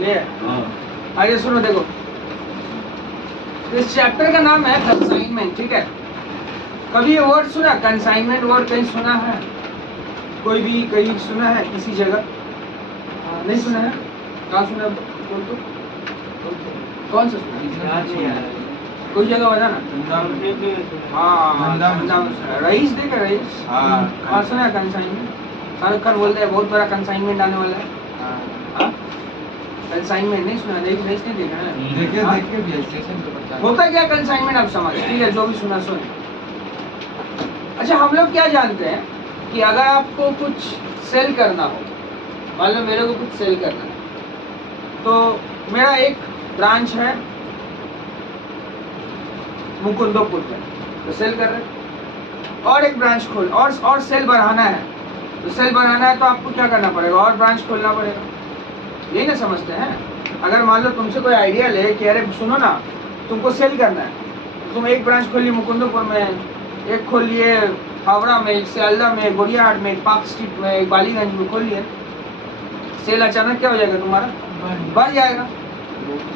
ये आगे सुनो, देखो इस चैप्टर का नाम है कंसाइनमेंट, ठीक है। कभी ये वर्ड सुना, कंसाइनमेंट वर्ड कहीं सुना है? कोई भी कहीं सुना है किसी जगह? नहीं सुना है? कहाँ सुना है? बोल तो कौन सा सुना? कोई जगह बताना। हाँ, रईस देखा, रईस हाँ सुना है कंसाइनमेंट। शाहरुख खान बोलते हैं बहुत बड़ा कंसाइनमेंट आने वाला है। कंसाइनमेंट नहीं सुना? रईस नहीं देखा है? देखिए होता क्या कंसाइनमेंट आप समझ, ठीक है, जो भी सुना सुने। अच्छा, हम लोग क्या जानते हैं कि अगर आपको कुछ सेल करना हो, मान लो मेरे को कुछ सेल करना है, तो मेरा एक ब्रांच है मुकुंदपुर में, तो सेल कर रहे हैं, और एक ब्रांच खोल और सेल बढ़ाना है, तो सेल बढ़ाना है तो आपको क्या करना पड़ेगा? और ब्रांच खोलना पड़ेगा। यही ना समझते हैं? अगर मान लो तुमसे कोई आइडिया ले कि अरे सुनो ना, तुमको सेल करना है, तुम एक ब्रांच खोल लिए मुकुंदपुर में, एक खोल लिए हावड़ा में, एक सियालदा में, गोरियाहाट में, एक पार्क स्ट्रीट में, एक बालीगंज में खोल लिए, सेल अचानक क्या हो जाएगा तुम्हारा? बढ़ जाएगा।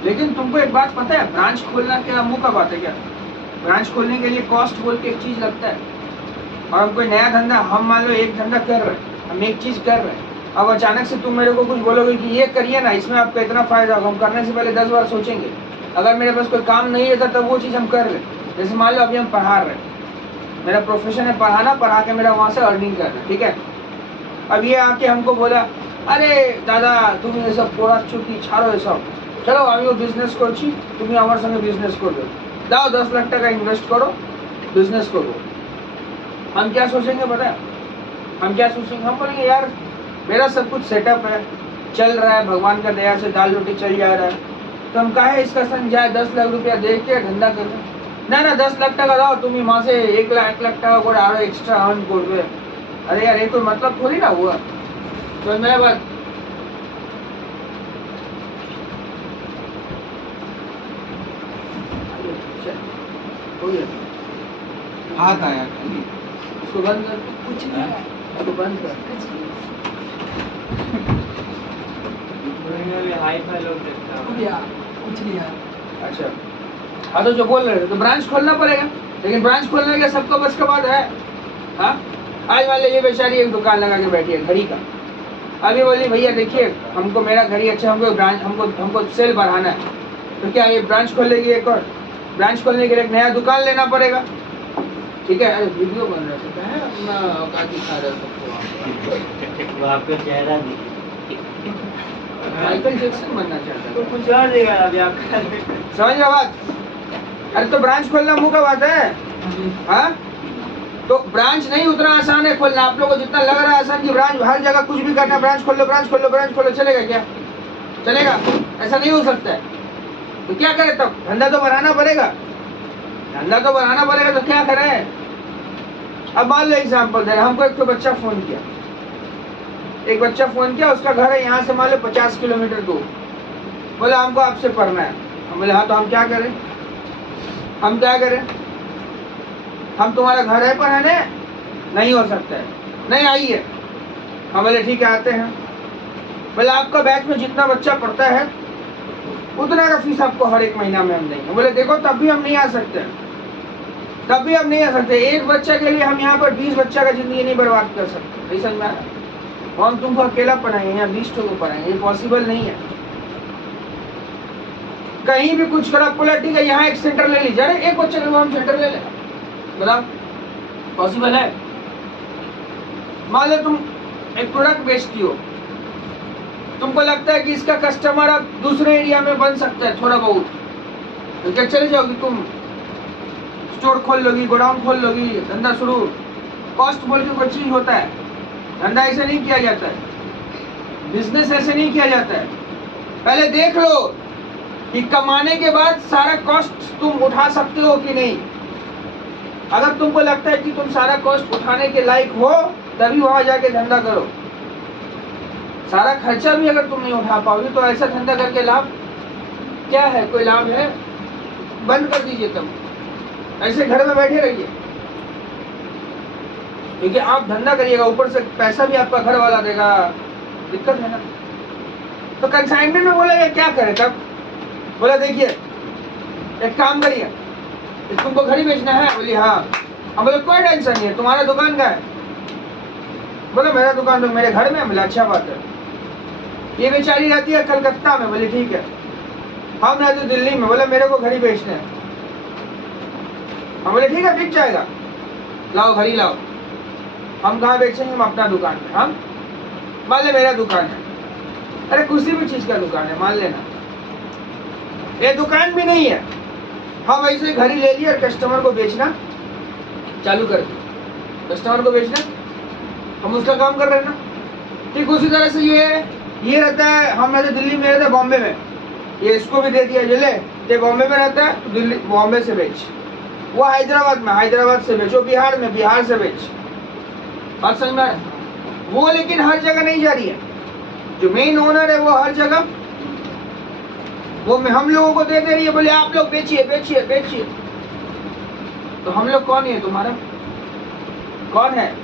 लेकिन तुमको एक बात पता है, ब्रांच खोलना क्या मुंह का बात है क्या? ब्रांच खोलने के लिए कॉस्ट बोल के एक चीज लगता है, और हम कोई नया धंधा, हम मान लो एक धंधा कर रहे हैं, हम एक चीज कर रहे हैं, अब अचानक से तुम मेरे को कुछ बोलोगे कि ये करिए ना, इसमें आपका इतना फायदा होगा, हम करने से पहले 10 बार सोचेंगे। अगर मेरे पास कोई काम नहीं रहता तब वो चीज़ हम कर ले। जैसे मान लो अभी हम पढ़ा रहे हैं, मेरा प्रोफेशन है पढ़ाना, पढ़ा के मेरा वहाँ से अर्निंग करना, ठीक है। अब ये आके हमको बोला, अरे दादा तुम ये सब पोड़ा छुट्टी छाड़ो, ये सब चलो আমি বিজনেস করছি, তুমি আমার সঙ্গে বিজনেस করবে, দাও 10 लाख টাকা इन्वेस्ट करो, बिजनेस करो। हम क्या सोचेंगे पता है? हम क्या सोचेंगे? हम बोलेंगे यार मेरा सब कुछ सेटअप है, चल रहा है, भगवान का दया से दाल रोटी चल जा रहा है, तो हम काहे इसका संग जाए 10 लाख रुपया दे के धंधा कर रहे? ना ना 10 लाख টাকা দাও, তুমি মাসে 1 লাখ টাকা করে আরো এক্সট্রা আর্ন করবে। अरे यार ये कोई मतलब थोड़ी ना हुआ। तो मेरा बात हाथ आया, उसको बंद कर, कुछ नहीं, उसको बंद कर। अच्छा हाँ, तो जो बोल रहे थे तो ब्रांच खोलना पड़ेगा, लेकिन ब्रांच खोलने का सबको बस का बात है? हाँ, आज मान लीजिए बेचारी एक दुकान लगा के बैठी है घड़ी का, अभी बोली भैया देखिए हमको मेरा घड़ी अच्छा, हमको ब्रांच हमको सेल बढ़ाना है, तो क्या ये ब्रांच खोल लेगी? एक और ब्रांच खोलने के लिए एक नया दुकान लेना पड़ेगा, ठीक है। अरे वीडियो बन रहा है, अपना औकात दिखा रहे सबको, आपका चेहरा माइकल जैक्सन बनना चाहता है तो कुछ और देगा अभी आप समझ रहे बात? अरे तो ब्रांच खोलना मुंह का बात है? हाँ, तो ब्रांच नहीं उतना आसान है खोलना। आप लोगों को जितना लग रहा है आसान कि ब्रांच हर जगह कुछ भी करना, ब्रांच खोल लो ब्रांच खोल लो ब्रांच खोल लो, चलेगा क्या? चलेगा? ऐसा नहीं हो सकता है। तो क्या करें तब? धंधा तो बढ़ाना पड़ेगा, धंधा तो बढ़ाना पड़ेगा, तो क्या करें? अब मान लो एग्जाम्पल दे रहे, हमको एक तो बच्चा फोन किया, एक बच्चा फोन किया, उसका घर है यहाँ से मान लो 50 किलोमीटर दूर, बोला हमको आपसे पढ़ना है। हम बोले हाँ, तो हम क्या करें? हम क्या करें? हम तुम्हारा घर है पढ़ाने? नहीं हो सकता है, नहीं आइए। हम बोले ठीक है आते हैं। बोले आपका बैच में जितना बच्चा पढ़ता है उतना का फीस आपको हर एक महीना में हम देंगे। बोले देखो तब भी हम नहीं आ सकते, तब भी हम नहीं आ सकते। एक बच्चा के लिए हम यहाँ पर 20 बच्चा का जिंदगी नहीं बर्बाद कर सकते, नहीं समझ में आ रहा? हम तुमको अकेला पढ़ाएंगे या 20 को पढ़ाएंगे, ये पॉसिबल नहीं है। कहीं भी कुछ करो, बोला ठीक है यहाँ एक सेंटर ले लीजिए, अरे एक बच्चे के लिए हम सेंटर ले लें, बताओ पॉसिबल है? मान लो तुम एक प्रोडक्ट बेचती हो, तुमको लगता है कि इसका कस्टमर अब दूसरे एरिया में बन सकता है थोड़ा बहुत, तो क्या चले जाओगी तुम? स्टोर खोल लोगी, गोडाउन खोल लोगी, धंधा शुरू। कॉस्ट बोल के कोई चीज होता है? धंधा ऐसे नहीं किया जाता है, बिजनेस ऐसे नहीं किया जाता है। पहले देख लो कि कमाने के बाद सारा कॉस्ट तुम उठा सकते हो कि नहीं। अगर तुमको लगता है कि तुम सारा कॉस्ट उठाने के लायक हो, तभी वहां जाके धंधा करो। सारा खर्चा भी अगर तुम नहीं उठा पाओगे तो ऐसा धंधा करके लाभ क्या है? कोई लाभ है? बंद कर दीजिए, तुम ऐसे घर में बैठे रहिए, क्योंकि आप धंधा करिएगा ऊपर से पैसा भी आपका घर वाला देगा, दिक्कत है ना। तो कंसाइनमेंट में बोला ये क्या करे तब? बोला देखिए एक काम करिए, तुमको घड़ी बेचना है? बोली हाँ। हम बोले कोई टेंशन नहीं है, तुम्हारा दुकान का है? बोले मेरा दुकान तो मेरे घर में है। बोले अच्छा बात है। ये बेचारी रहती है कलकत्ता में। बोले ठीक है। हम रहते दिल्ली में। बोले मेरे को घड़ी बेचना है। हम बोले ठीक है बिक जाएगा, लाओ घड़ी लाओ। हम कहाँ बेचेंगे? हम अपना दुकान में। हम मान ले मेरा दुकान है, अरे किसी भी चीज का दुकान है मान लेना, ये दुकान भी नहीं है, हम ऐसे घड़ी ले लिए और कस्टमर को बेचना चालू कर दिया। कस्टमर को बेचना, हम उसका काम कर रहे हैं ना। ठीक उसी तरह से ये रहता है, हम रहते दिल्ली में, रहते बॉम्बे में, ये इसको भी दे दिया जे ले, ये बॉम्बे में रहता है तो दिल्ली बॉम्बे से बेच, वो हैदराबाद में हैदराबाद से बेच, वो बिहार में बिहार से बेच। बात समझ में आया? वो लेकिन हर जगह नहीं जा रही है, जो मेन ओनर है वो हर जगह वो हम लोगों को दे रही है। बोले आप लोग बेचिए बेचिए बेचिए। तो हम लोग कौन है? तुम्हारा कौन है?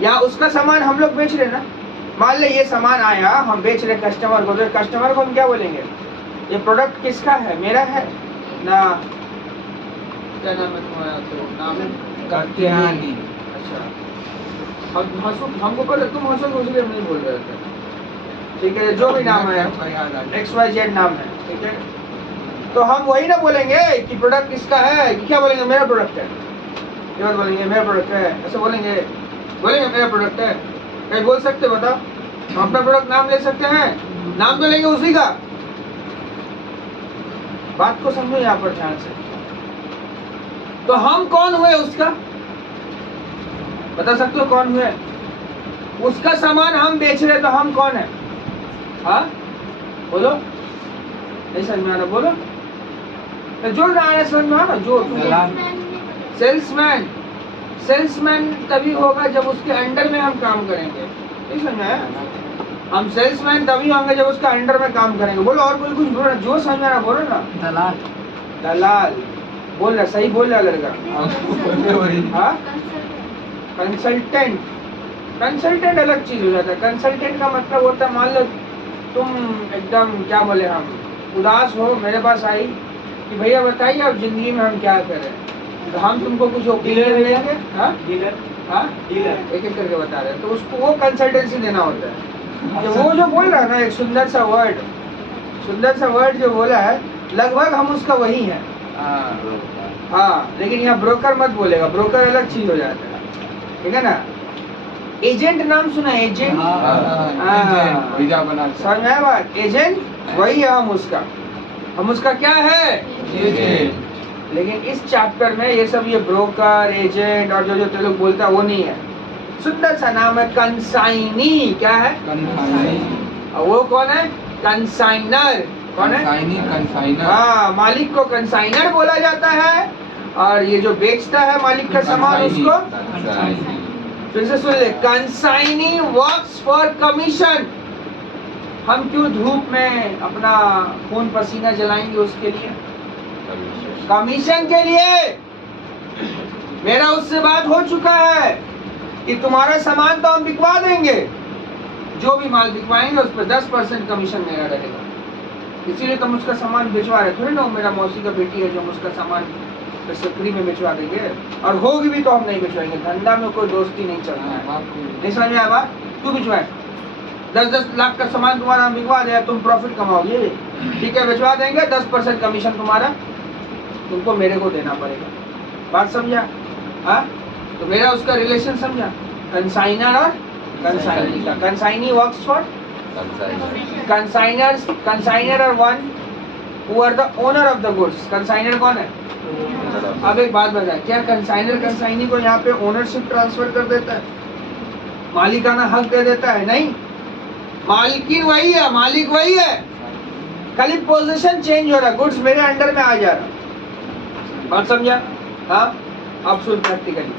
या उसका सामान हम लोग बेच रहे ना। मान ले ये सामान आया, हम बेच रहे कस्टमर को, तो कस्टमर को हम क्या बोलेंगे? ये प्रोडक्ट किसका है? मेरा है ना? क्या नाम है तुम्हारा? तो नाम है कात्यायनी। अच्छा, हमको पता, तुम हंसोगे इसलिए हम नहीं बोल रहे थे। ठीक है, जो भी नाम है XYZ नाम है, ठीक है। तो हम वही ना बोलेंगे कि प्रोडक्ट किसका है, कि क्या बोलेंगे? मेरा प्रोडक्ट है। ये बात बोलेंगे मेरा प्रोडक्ट है, ऐसे बोलेंगे? बोलेंगे मेरा प्रोडक्ट है? कहीं बोल सकते? बताओ, हम अपना प्रोडक्ट नाम ले सकते हैं? नाम तो लेंगे उसी का। बात को समझो यहाँ पर ध्यान से। तो हम कौन हुए उसका? बता सकते हो कौन हुए? उसका सामान हम बेच रहे, तो हम कौन है? हाँ बोलो, नहीं समझ में आ रहा? बोलो, जोड़ रहा है, समझ में आ रहा? जो सेल्समैन, सेल्समैन तभी होगा जब उसके अंडर में हम काम करेंगे। नहीं समझ में आया? हम सेल्समैन तभी होंगे जब उसका अंडर में काम करेंगे। बोलो और कोई कुछ बोलो, जो समझ में आ रहा बोलो ना। दलाल। दलाल बोल रहा, सही बोल रहा लड़का। हाँ, कंसल्टेंट। कंसल्टेंट अलग चीज हो जाता है। कंसल्टेंट का मतलब होता है, मान लो तुम एकदम क्या बोले, हम उदास हो, मेरे पास आई कि भैया बताइए अब जिंदगी में हम क्या करें, तो हम तुमको कुछ ओपिनियन देंगे। हाँ डीलर, हाँ डीलर एक एक करके बता रहे हैं, तो उसको वो कंसल्टेंसी देना होता है। तो वो जो बोल रहा है ना, एक सुंदर सा वर्ड जो बोला है, लगभग हम उसका वही है। हाँ, लेकिन यहाँ ब्रोकर मत बोलेगा, ब्रोकर अलग चीज हो जाता है, ठीक है ना। एजेंट नाम सुना है? एजेंट, समझ में आया बात? एजेंट वही है हम उसका क्या है? एजेंट। लेकिन इस चैप्टर में ये सब, ये ब्रोकर, एजेंट और जो लोग बोलता है वो नहीं है। सुंदर सा नाम है कंसाइनी। क्या है? और वो कौन है? कंसाइनर। कौन है? कंसाइनर। हाँ, मालिक को कंसाइनर बोला जाता है, और ये जो बेचता है मालिक का सामान उसको फिर से सुन ले, कंसाइनी वर्क्स फॉर कमीशन। हम क्यों धूप में अपना खून पसीना जलाएंगे? उसके लिए, कमीशन के लिए। मेरा उससे बात हो चुका है कि तुम्हारा सामान तो हम बिकवा देंगे, जो भी माल बिकवाएंगे उस पर 10% कमीशन मेरा रहेगा। इसीलिए तुम उसका सामान भिजवा रहे, थोड़ी ना मेरा मौसी का बेटी है जो हम उसका सामान फ्री में भिजवा देंगे, और होगी भी तो हम नहीं भिजवाएंगे। धंधा में कोई दोस्ती नहीं चलना है। नहीं समझ में आया बात? तू भिजवाए 10-10 लाख का सामान तुम्हारा हम बिकवा दे, तुम प्रॉफिट कमाओगे, ठीक है, भिजवा देंगे, 10% कमीशन तुम्हारा तुमको मेरे को देना पड़ेगा। बात समझा? हाँ, तो मेरा उसका रिलेशन समझा, कंसाइनर और कंसाइनी का। Consignee works for consignors, consignor और one who are the owner of the goods. Consignor कौन है? अब एक बात बता, क्या कंसाइनर कंसाइनी को यहाँ पे ओनरशिप ट्रांसफर कर देता है, मालिकाना हक दे देता है? नहीं, मालिकिन वही है, मालिक वही है, खाली पोजीशन चेंज हो रहा है, गुड्स मेरे अंडर में आ जा रहा। बात समझा? हाँ, अब सुन प्रैक्टिकली।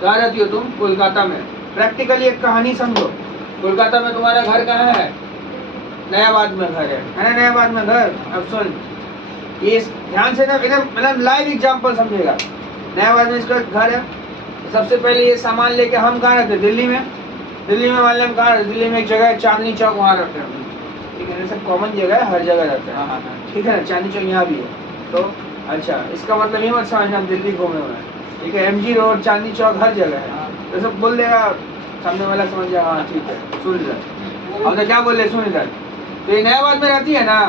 कहाँ रहती हो तुम? कोलकाता में। प्रैक्टिकली एक कहानी समझो। कोलकाता में तुम्हारा घर कहाँ है? नयाबाद में घर है ना? नयाबाद में घर। अब सुन, ये ध्यान से ना, मतलब लाइव एग्जांपल समझेगा। नयाबाद में इसका घर है। सबसे पहले ये सामान लेके हम कहाँ रहते? दिल्ली में। दिल्ली में मान लें हम कहाँ रहते? दिल्ली में एक जगह है चांदनी चौक, वहाँ रहते हैं। ठीक है ना, सब कॉमन जगह है, हर जगह रहता है, हाँ हाँ हाँ ठीक है ना। चांदनी चौक यहाँ भी है। तो अच्छा, इसका मतलब ये मत समझना हम दिल्ली घूमे हुए हैं, ठीक है। MG रोड, चांदनी चौक हर जगह है। तो सब बोल देगा, सामने वाला समझ जाएगा हाँ ठीक है, सुन इधर। अब तो क्या बोल रहे, सुन इधर। तो ये नया बात में रहती है ना,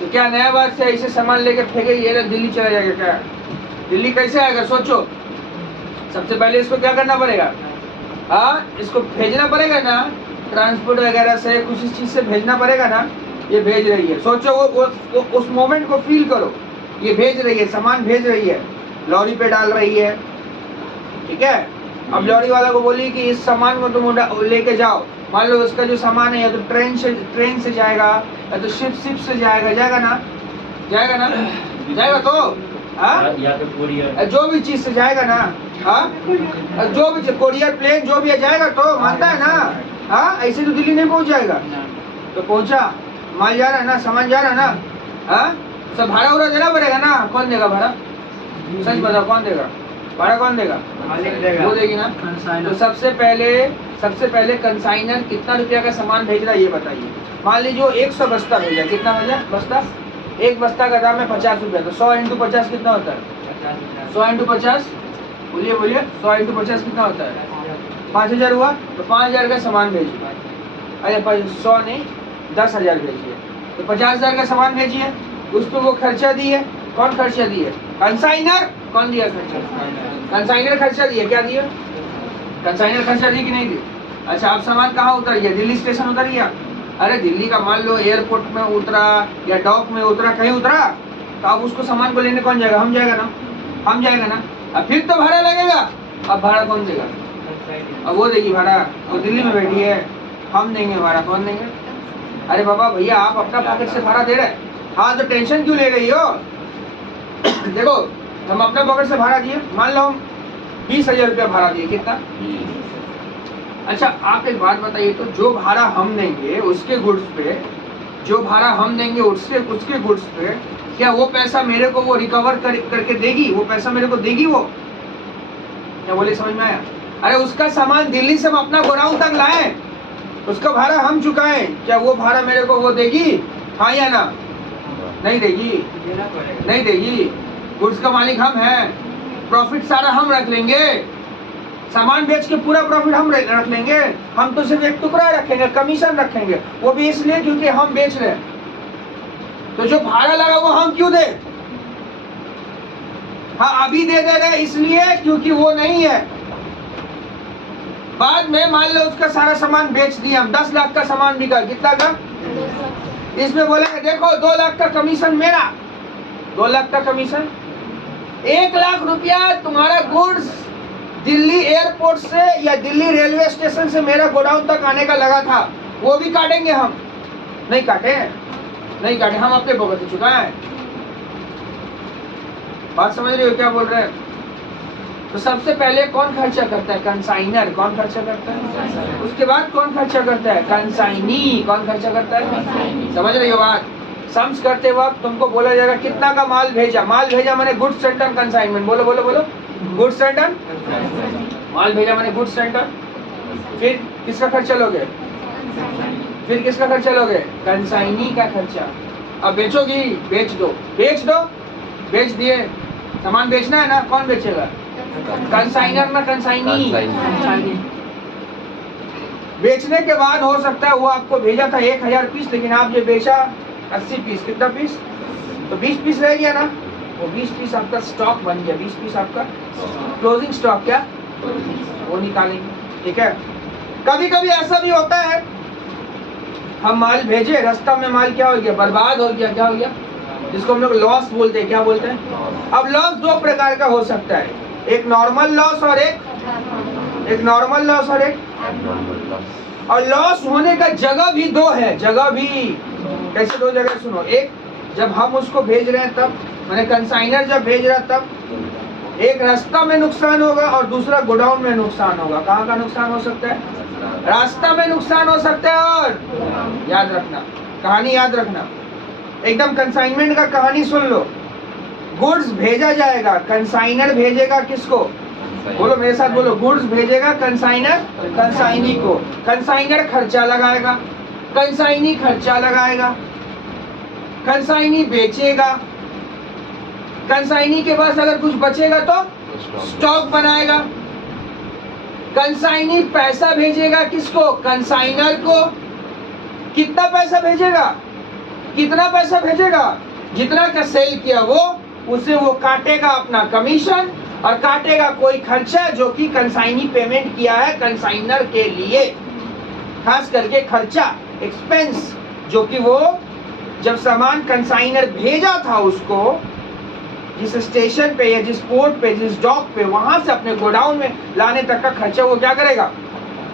तो क्या नया बात से ऐसे सामान लेके फेंके ये ना दिल्ली चला जाएगा क्या? दिल्ली कैसे आएगा सोचो। सबसे पहले इसको क्या करना पड़ेगा, हाँ इसको भेजना पड़ेगा ना, ट्रांसपोर्ट वगैरह से कुछ इस चीज से भेजना पड़ेगा ना। ये भेज रही है, सोचो वो उस मोमेंट को फील करो। ये भेज रही है, सामान भेज रही है, लॉरी पे डाल रही है, ठीक है। अब लॉरी वाला को बोली कि इस सामान को तुम लेके जाओ। मान लो उसका जो सामान है या तो ट्रेन से जाएगा या तो शिप से जाएगा ना, जाएगा तो हाँ, या तो कोरियर, जो भी चीज से जाएगा ना, हाँ जो भी कोरियर, प्लेन जो भी है जाएगा तो, मानता है ना। हाँ ऐसे तो दिल्ली नहीं पहुंच जाएगा। तो पहुंचा, माल जा रहा है ना, सामान जा रहा है ना, हाँ सब भाड़ा उड़ा देना पड़ेगा ना। कौन देगा भाड़ा, सच बताओ कौन देगा भाड़ा, कौन देगा? मालिक देगा, वो देगी ना। तो सबसे पहले कंसाइनर कितना रुपया का सामान भेज रहा है ये बताइए। मान लीजिए 100 बस्ता भेजा, कितना भेजा बस्ता? एक बस्ता का दाम है 50 रुपया, तो 100 × 50 कितना होता है? 100 × 50, बोलिए 100 × 50 कितना होता है? 5000 हुआ। तो 5000 का सामान भेजिए। अरे 100 नहीं, 10,000 भेजिए। तो 50,000 का सामान भेजिए, उस पर वो खर्चा दिए। कौन खर्चा दिए? कंसाइनर। कौन दिया खर्चा? कंसाइनर खर्चा दिए। क्या दिया? कंसाइनर खर्चा दिए कि नहीं दिए? अच्छा, अब सामान कहाँ उतर गया? दिल्ली स्टेशन उतर गया। अरे दिल्ली का मान लो एयरपोर्ट में उतरा या डॉक में उतरा, कहीं उतरा, तो अब उसको सामान को लेने कौन जाएगा? हम जाएगा ना। अब फिर तो भाड़ा लगेगा। अब भाड़ा कौन देगा? अब वो देगी भाड़ा, वो दिल्ली में बैठी है, हम देंगे भाड़ा। कौन देंगे? अरे बाबा भैया आप अपना पॉकेट से भाड़ा दे रहे हैं, हाँ तो टेंशन क्यों ले रही हो? देखो हम अपना पॉकेट से भाड़ा दिए, मान लो हम 20,000 रुपया भाड़ा दिए, कितना? अच्छा आप एक बात बताइए, तो जो भाड़ा हम देंगे उसके गुड्स पे, जो भाड़ा हम देंगे उसके गुड्स पे, क्या वो पैसा मेरे को वो रिकवर करके देगी? वो पैसा मेरे को देगी वो? क्या बोले, समझ में आया? अरे उसका सामान दिल्ली से हम अपना गोडाउन तक लाए, उसका भाड़ा हम चुकाएं, क्या वो भाड़ा मेरे को वो देगी? हाँ या ना? नहीं देगी। गुड्स का मालिक हम हैं, प्रॉफिट सारा हम रख लेंगे, सामान बेच के पूरा प्रॉफिट हम रख लेंगे। हम तो सिर्फ एक टुकड़ा रखेंगे, कमीशन रखेंगे, वो भी इसलिए क्योंकि हम बेच रहे हैं। तो जो भाड़ा लगा वो हम क्यों दे? हाँ अभी दे रहे इसलिए क्योंकि वो नहीं है। बाद में मान लो उसका सारा सामान बेच दिया हम, 10 लाख का सामान बिका, कितना का? इसमें बोलेंगे देखो 2 लाख का कमीशन मेरा, 2 लाख का कमीशन। 1 लाख रुपया तुम्हारा गुड्स दिल्ली एयरपोर्ट से या दिल्ली रेलवे स्टेशन से मेरा गोडाउन तक आने का लगा था, वो भी काटेंगे हम? नहीं काटे, हम अपने पॉकेट से चुकाएं। बात समझ रहे हो क्या बोल रहे हैं? तो सबसे पहले कौन खर्चा करता है? कंसाइनर। कौन खर्चा करता है? उसके बाद कौन खर्चा करता है? कंसाइनी। कौन खर्चा करता है? समझ रही हो बात? सम्स करते वक्त तुमको बोला जाएगा कितना का माल भेजा। माल भेजा मैंने गुड्स सेंटर कंसाइनमेंट। बोलो गुड्स सेंटर, माल भेजा मैंने गुड्स सेंटर। फिर किसका खर्चा लोगे? कंसाइनी का खर्चा। अब बेचोगी, बेच दो, बेच दिए, सामान बेचना है ना, कौन बेचेगा? कंसाइनर ना कंसाइनी? बेचने के बाद हो सकता है वो आपको भेजा था 1000 पीस, लेकिन आप ये बेचा 80 पीस। कितना पीस? तो 20 पीस रह गया ना, वो 20 पीस आपका स्टॉक बन गया। 20 पीस आपका क्लोजिंग स्टॉक, क्या वो निकालेंगे, ठीक है। कभी कभी ऐसा भी होता है हम माल भेजे, रास्ता में माल क्या हो गया? बर्बाद हो गया। क्या हो गया? जिसको हम लोग लॉस बोलते हैं। क्या बोलते हैं? अब लॉस 2 प्रकार का हो सकता है, एक नॉर्मल लॉस और एक नॉर्मल लॉस और लॉस होने का जगह भी 2 है। जगह भी कैसे 2 जगह? सुनो, एक जब हम उसको भेज रहे हैं तब, मैंने कंसाइनर जब भेज रहा तब एक रास्ता में नुकसान होगा और दूसरा गोडाउन में नुकसान होगा। कहाँ का नुकसान हो सकता है? रास्ता में नुकसान हो सकता है। और याद रखना, कहानी याद रखना, एकदम कंसाइनमेंट का कहानी सुन लो। गुड्स भेजा जाएगा, कंसाइनर भेजेगा किसको? बोलो मेरे साथ, बोलो। गुड्स भेजेगा कंसाइनर कंसाइनी को। कंसाइनर खर्चा लगाएगा, कंसाइनी खर्चा लगाएगा, कंसाइनी बेचेगा, कंसाइनी के पास अगर कुछ बचेगा तो स्टॉक बनाएगा, कंसाइनी पैसा भेजेगा किसको, कंसाइनर को। कितना पैसा भेजेगा, कितना पैसा भेजेगा, जितना का सेल किया वो, उसे वो काटेगा अपना कमीशन और काटेगा कोई खर्चा जो कि कंसाइनी पेमेंट किया है कंसाइनर के लिए, खास करके खर्चा एक्सपेंस जो कि वो जब सामान कंसाइनर भेजा था उसको जिस स्टेशन पे या जिस पोर्ट पे जिस डॉक पे वहां से अपने गोडाउन में लाने तक का खर्चा वो क्या करेगा,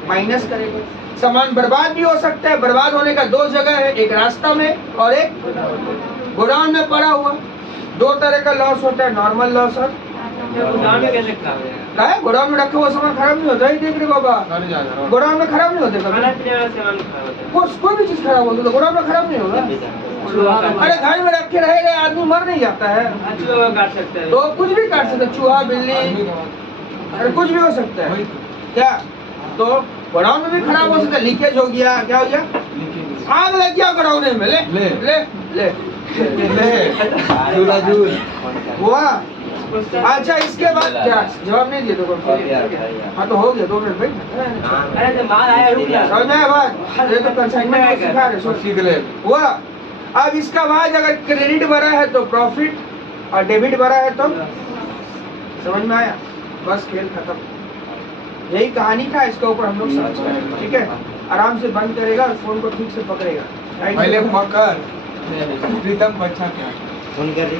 माइनस करेगा। सामान बर्बाद भी हो सकता है, बर्बाद होने का दो जगह है, एक रास्ता में और एक गोडाउन में पड़ा हुआ। दो तरह का लॉस होता है, नॉर्मल लॉस और गोदाम में कैसे खराब हो जाएगा? है गोडाउन में रखा हुआ सामान खराब नहीं होता है, देख रहे बाबा, गोडाउन में खराब नहीं होते खाना कभी, पीने वाला सामान खराब होता है। कोई भी चीज खराब होती है गोडाउन में खराब नहीं होगा। अरे घर में रखे रहे आदमी मर नहीं जाता है, चूहा काट सकते हैं। तो कुछ भी काट सकते, चूहा बिल्ली, अरे कुछ भी हो सकता है क्या। तो गोडाउन में भी खराब हो सकता है, लीकेज हो गया, क्या हो गया, आग लग गया गोडाउन में, ले ले ले ले हुआ। अच्छा इसके बाद क्या जवाब नहीं दिए तो हाँ तो हो गया 2 मिनट भाई। अरे तो माल आया रुक जा। समझ में आया बात, ये तो कंसाइनमेंट में सिखा रहे सीख ले। हुआ। अब इसका बाद अगर क्रेडिट बढ़ा है तो प्रॉफिट और डेबिट बढ़ा है तो समझ में आया, बस खेल खत्म। यही कहानी था, इसके ऊपर हम लोग समझ रहे हैं, ठीक है। आराम से बंद करेगा और फोन को ठीक से पकड़ेगा। पहले पकड़ प्रीतम बच्चा क्या फोन कर रही